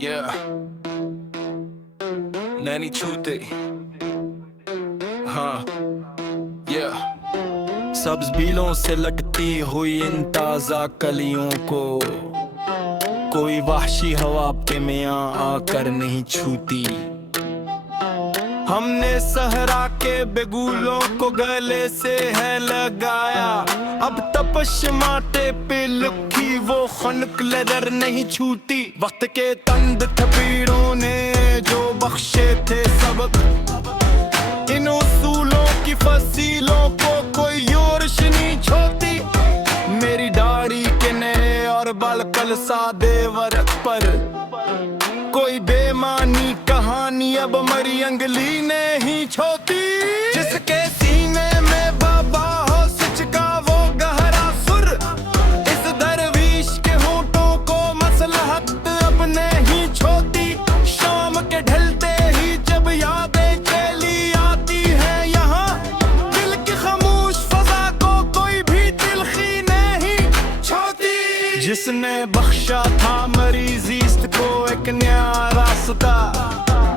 Yeah, Naini छूते, हाँ, yeah। सब्ज बीलों से लटती हुई इन ताजा कलियों को कोई वहशी हवा पे मियाँ आकर नहीं छूती। हमने सहरा के बेगुलों को गले से है लगाया, अब तपश माटे पे लुकी वो खनक लदर नहीं छूती। वक्त के तंद थपीड़ों ने जो बख्शे थे सबक, इन उसूलों की फसीलों को कोई योरश नहीं छोती। मेरी दाढ़ी के नए और बाल कल सादे वर्क पर कोई बेमानी कहानी अब मरी अंगली नहीं छोती। जिसके सीने में बाबा हो सच का वो गहरा सुर, इस दरवीश के होंठों को मसलहत अब नहीं छोती। शाम के ढलते ही जब यादें चली आती हैं यहाँ, दिल की खामोश फजा को कोई भी तिल्खी नहीं छोती। जिसने बख्शा था मरीज़ीस्त को एक नया रास्ता,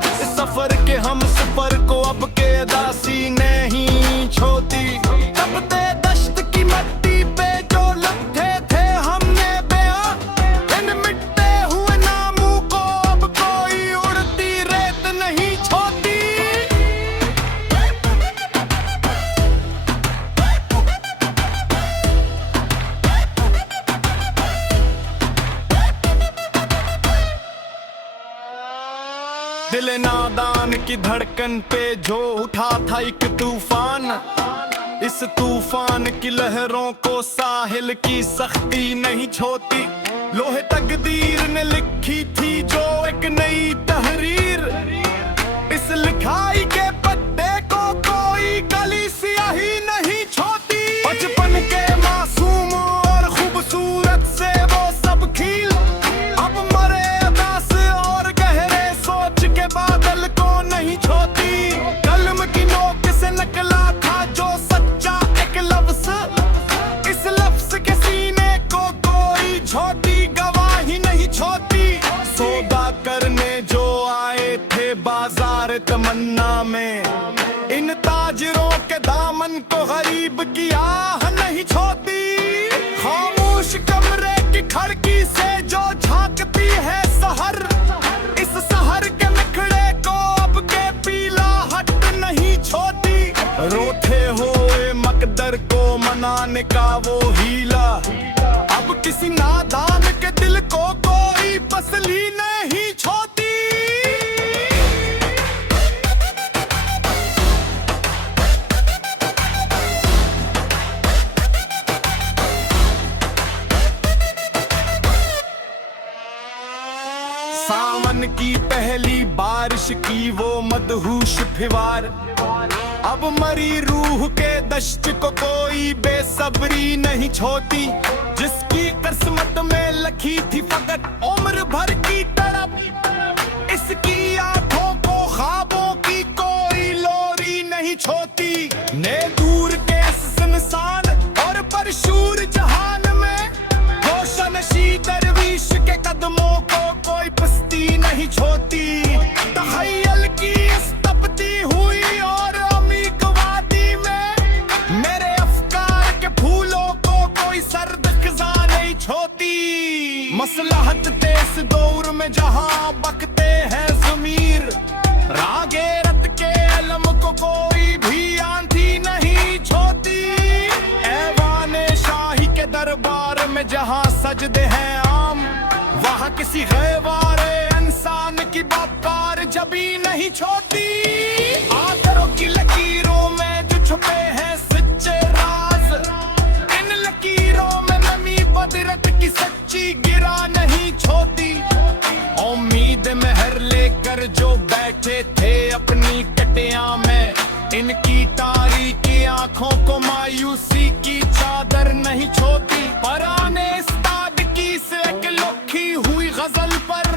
इस सफर के हम सफर को अब के दासी नहीं छोती। तपते दश्त की मट्टी पे जो लपटे थे हमने बयां, इन मिटते हुए नामों को अब कोई उड़ती रेत नहीं छोती। दिल नादान की धड़कन पे जो उठा था एक तूफान, इस तूफान की लहरों को साहिल की सख्ती नहीं छोती। लोहे तकदीर ने लिखी थी जो एक नई तहरीर, इस लिखाई के पत्ते को कोई काली स्याही नहीं छोती। बचपन के मासूम और खूबसूरत से वो सब खील अब मरे अदास और गहरे सोच के बादल को नहीं छोती। कलम की नोक से नकला था जो सच्चा एक लफ्ज, इस लफ्ज के सीने को कोई छोटी गवाही नहीं छोती। सौदा करने जो आए थे बाजार तमन्ना में, इन ताजरों के दामन को गरीब की आह नहीं छोती। खामोश कमरे की खिड़की से जो झांकती है सहर, इस सहर के निखड़े को अब के पीला हट नहीं छोती। रोते हुए मकदर को मनाने का वो हीला, अब किसी नादान के दिल को कोई पसली नहीं छोती। सावन की पहली बारिश की वो मदहोश फिवार, अब मरी रूह के दश्त को कोई बेसब्री नहीं छोती। जिसकी किस्मत में लिखी थी फकत उम्र भर की तड़प, इसकी आंखों को ख्वाबों की कोई लोरी नहीं छोती। ने दूर के सुनसान और परशूर जहान में रोशनशी दरवीश के कदमों को कोई पस्ती नहीं छोती। तखय्युल की इस तपती हुई और अमीक वादी में मेरे अफकार के फूलों को कोई सर्द खिज़ा नहीं छोती। मसलहत तेज दौर में जहां बकते हैं ज़मीर, रागे रत के अलम को कोई भी आंधी नहीं छोती। ऐवाने शाही के दरबार में जहां सजदे हैं आम, वहां किसी गैवारे इंसान की बाकार जबी नहीं छोती। आदरों की लकीरों में जो छुपे हैं सच्चे राज, इन लकीरों में नमी बदरत की सच्ची गिरा नहीं छोती। उम्मीद मेहर लेकर जो बैठे थे अपनी कटिया में, इनकी तारीकी आंखों को मायूसी की चादर नहीं छोती। पराने इस्ताद की से एक लुखी हुई गजल पर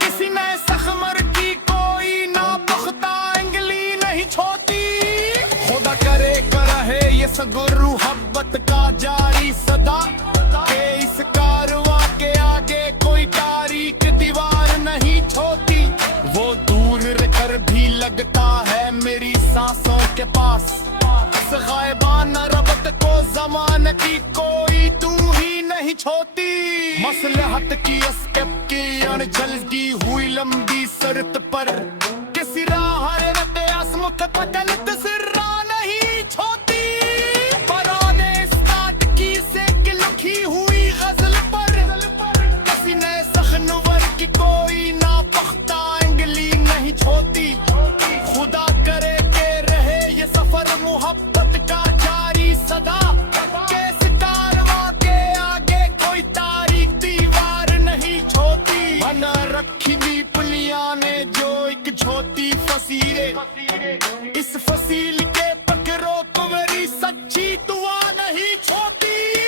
किसी नए सखमर की कोई नापुख्ता अंगली नहीं छोती। खुदा करे रहे ये सगुरु हब्बत का जारी सदा, के इस कारवां के आगे कोई तारीख दीवार नहीं इस गायबाना रबत को जमाने की कोई तू ही नहीं छोती। मसलहत की अस्कप की अनजल्दी हुई लंबी सरत पर किसी राह रते असमुख तकलत सिर्रा नहीं छोती। पराने स्टार्ट की से कि लिखी हुई गजल पर किसी नए सखनवर की कोई नापख्ता अंगली नहीं छोती। खुदा करे के रहे ये सफर मोहब्बत का जारी सदा के सितारवा के आगे कोई तारीख दीवार नहीं छोती। बना रखी दी पुलिया ने जो एक छोटी फसीले इस फसील के पकड़ो कुंवरी सच्ची दुआ नहीं छोटी।